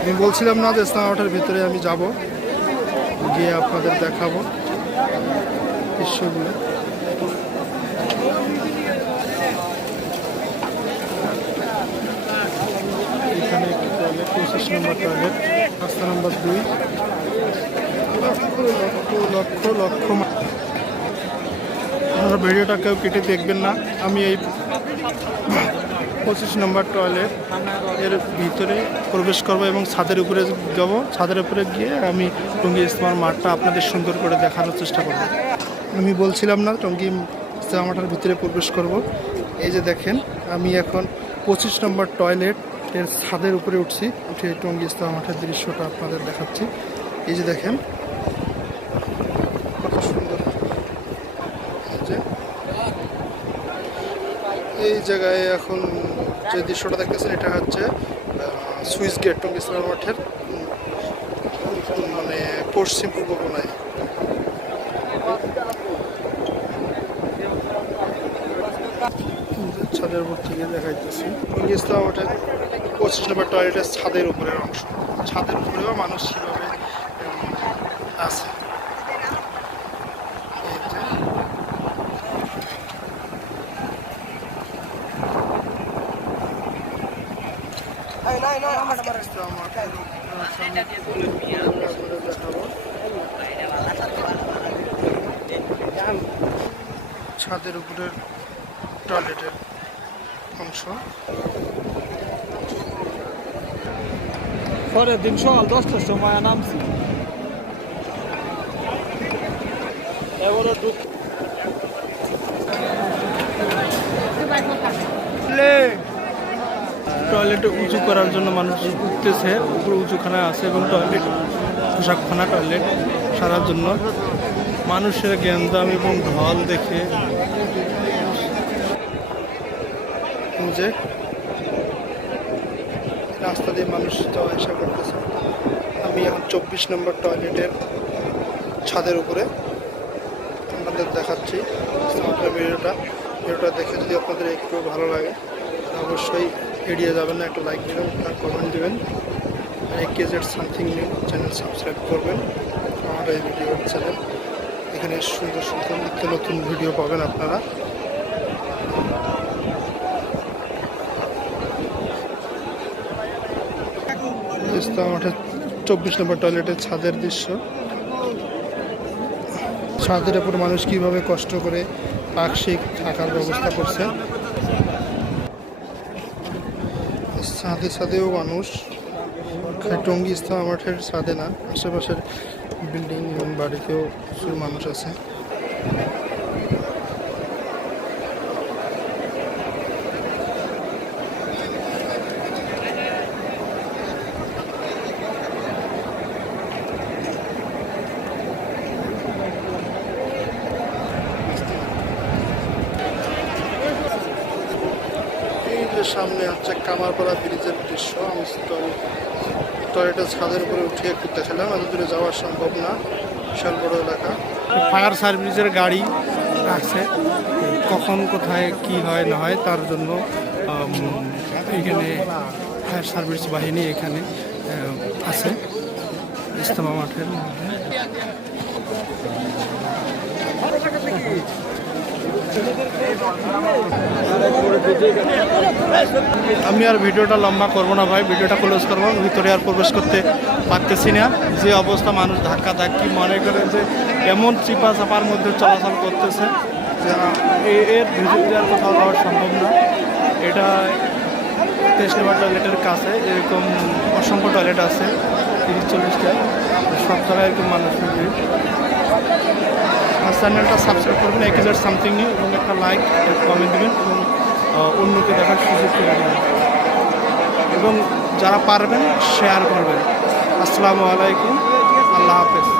আমি বলছিলাম না যে মাঠের ভিতরে আমি যাব, গিয়ে আপনাদের দেখাবো দৃশ্যগুলো। এখানে একটি টয়লেট পঁচিশ নম্বর টয়লেট রাস্তা নম্বর দুই। লক্ষ লক্ষ লক্ষ আপনারা ভিডিওটা কেউ কেটে দেখবেন না। আমি এই পঁচিশ নম্বর টয়লেট এর ভিতরে প্রবেশ করব এবং ছাদের উপরে যাব। ছাদের উপরে গিয়ে আমি টঙ্গী ইসলামার মাঠটা আপনাদের সুন্দর করে দেখানোর চেষ্টা করব। আমি বলছিলাম না, টঙ্গী ইসলাম মাঠের ভিতরে প্রবেশ করব। এই যে দেখেন, আমি এখন পঁচিশ নম্বর টয়লেট এর ছাদের উপরে উঠছি। উঠে টঙ্গী ইসলাম মাঠের দৃশ্যটা আপনাদের দেখাচ্ছি। এই যে দেখেন কত সুন্দর এই যে এই জায়গায় এখন যে দৃশ্যটা দেখতেছেন, এটা হচ্ছে সুইচ গেট, টঙ্গী ইসলাম মাঠের মানে পশ্চিম পূর্ব কোনায় ছাদের উপর থেকে দেখাইতেছি। টঙ্গী ইসলাম মাঠের পঁচিশ নম্বর টয়লেটের ছাদের উপরের অংশ। ছাদের উপরেও মানুষ কীভাবে আছে। ছাদের উপরের টয়লেটের অংশ। পরের দিন সকাল দশটার সময় নামছি। এবারে ঢুক টয়লেটে উঁচু করার জন্য মানুষ উঠতেছে, উপরে উঁচুখানা আছে এবং টয়লেট, পোশাকখানা টয়লেট সারার জন্য। মানুষের গ্যান্দাম এবং ঢল দেখে যে রাস্তা দিয়ে মানুষ যাওয়া আসা করতেছে। আমি এখন চব্বিশ নম্বর টয়লেটের ছাদের উপরে আপনাদের দেখাচ্ছি ভিডিওটা। ভিডিওটা দেখে যদি আপনাদের একটু ভালো লাগে, অবশ্যই এড়িয়ে যাবেন না, একটা লাইক দেবেন, একটা কমেন্ট দেবেন। আর KZ something new channel subscribe করবেন। আমার এই ভিডিও চ্যানেল এখানে সুন্দর সুন্দর নিত্য নতুন ভিডিও পাবেন আপনারা। মাঠের চব্বিশ নম্বর টয়লেটের ছাদের দৃশ্য। ছাদের উপর মানুষ কীভাবে কষ্ট করে পাকশিক থাকার ব্যবস্থা করছে। ছাদে, ছাদেও মানুষ। টঙ্গি ইসলাম মাঠের ছাদে না, আশেপাশের বিল্ডিং এবং বাড়িতেও প্রচুর মানুষ আছে। এই সামনে হচ্ছে কামারপাড়া ব্রিজের দৃশ্য। আমি টয়- টয়লেটের ছাদের উপরে উঠে একটু দেখালাম এত দূরে যাওয়া সম্ভব না। বিশাল বড় এলাকা। ফায়ার সার্ভিসের গাড়ি আছে। কখন, কোথায়, কি হয়, না হয়, তার জন্য এখানে ফায়ার সার্ভিস বাহিনী এখানে আছে। ইস্তমা মাঠের আমি আর ভিডিওটা লম্বা করব না ভাই, ভিডিওটা ক্লোজ করব। ভিতরে আর প্রবেশ করতে পারতেছি না। যে অবস্থা, মানুষ ধাক্কা ধাক্কি মনে করে যে এমন চিপা চাপার মধ্যে চলাচল করতেছে এর ভিডিও আর কোথাও যাওয়া সম্ভব না। এটা তেইশ নম্বর টয়লেটের কাছে, এরকম অসংখ্য টয়লেট আছে, তিরিশ, চল্লিশটা। সব জায়গায় এরকম মানুষ আর চ্যানেলটা সাবস্ক্রাইব করবেন, এক হাজার সামথিং নিয়ে এবং একটা লাইক কমেন্ট দেবেন এবং অন্যকে দেখার সুযোগ করে দেবেন। এবং যারা পারবেন শেয়ার করবেন। আসসালামু আলাইকুম, আল্লাহ হাফেজ।